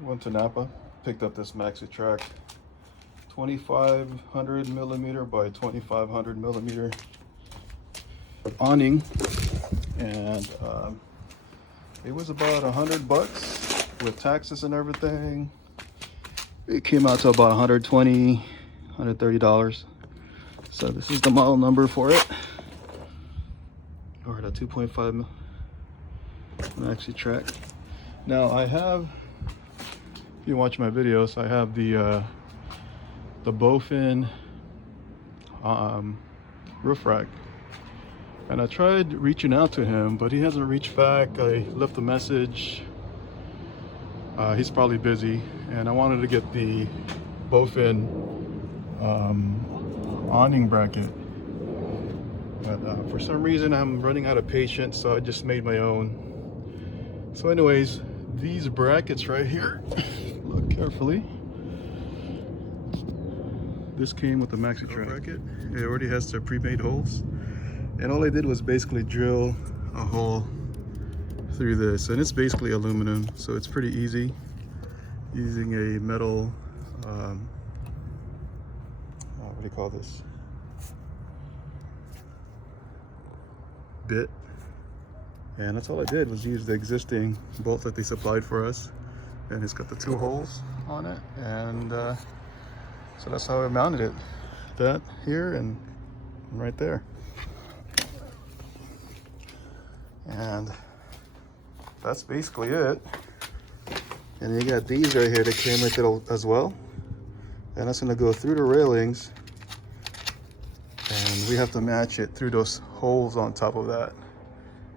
Went to Napa, picked up this maxitrac 2500 millimeter by 2500 millimeter awning, and it was about $100 with taxes and everything. It came out to about $120, $130. So this is the model number for it, or the 2.5 maxitrac. Now I have, if you watch my videos, I have the bowfin roof rack, and I tried reaching out to him, but he hasn't reached back. I left a message. He's probably busy, and I wanted to get the bowfin awning bracket, but for some reason I'm running out of patience, so I just made my own. So anyways, these brackets right here, look carefully. This came with the maxitrac bracket. It already has the pre-made holes, and all I did was basically drill a hole through this, and it's basically aluminum, so it's pretty easy using a metal what do you call this, bit. And that's all I did, was use the existing bolt that they supplied for us, and it's got the 2 holes on it, and so that's how I mounted it, that here and right there. And that's basically it. And you got these right here that came with it as well, and that's going to go through the railings, and we have to match it through those holes on top of that.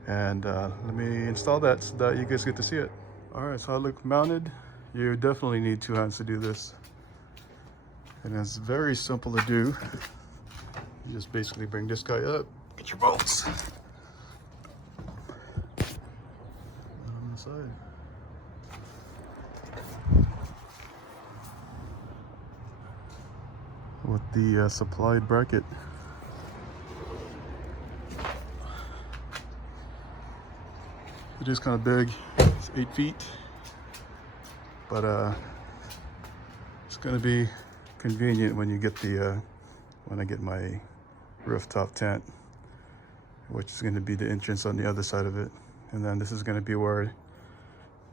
And let me install that so that you guys get to see it. All right, so I look mounted. You definitely need 2 hands to do this, and it's very simple to do. You just basically bring this guy up, get your bolts on the side. With the supplied bracket. It is kind of big, it's 8 feet, but it's going to be convenient when you get the when I get my rooftop tent, which is going to be the entrance on the other side of it, and then this is going to be where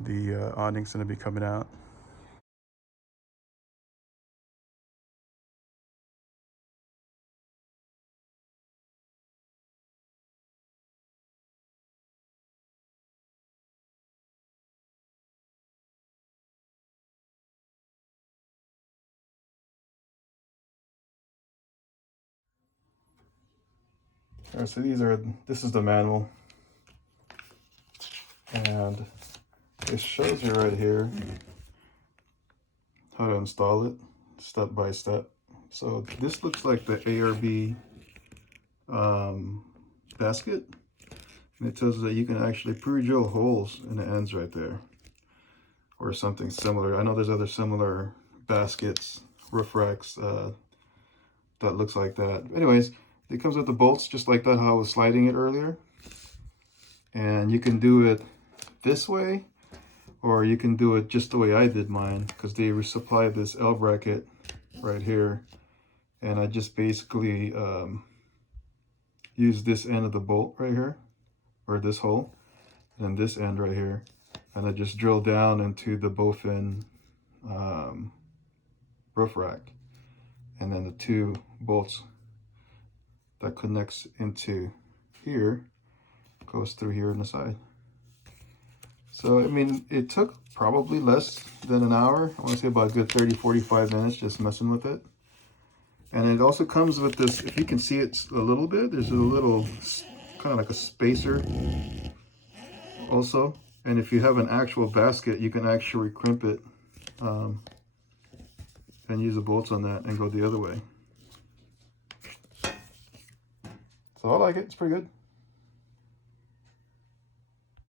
the awning's going to be coming out. All right, so this is the manual, and it shows you right here how to install it step by step. So this looks like the ARB basket, and it tells you that you can actually pre-drill holes in the ends right there, or something similar. I know there's other similar baskets, roof racks that looks like that. Anyways, it comes with the bolts just like that, how I was sliding it earlier. And you can do it this way, or you can do it just the way I did mine, because they resupplied this L bracket right here, and I just basically use this end of the bolt right here, or this hole, and this end right here, and I just drill down into the bowfin roof rack, and then the 2 bolts that connects into here goes through here on the side. So I mean, it took probably less than an hour. I want to say about a good 30-45 minutes just messing with it. And it also comes with this, if you can see it a little bit, there's a little kind of like a spacer also. And if you have an actual basket, you can actually crimp it and use the bolts on that and go the other way. So I like it, it's pretty good.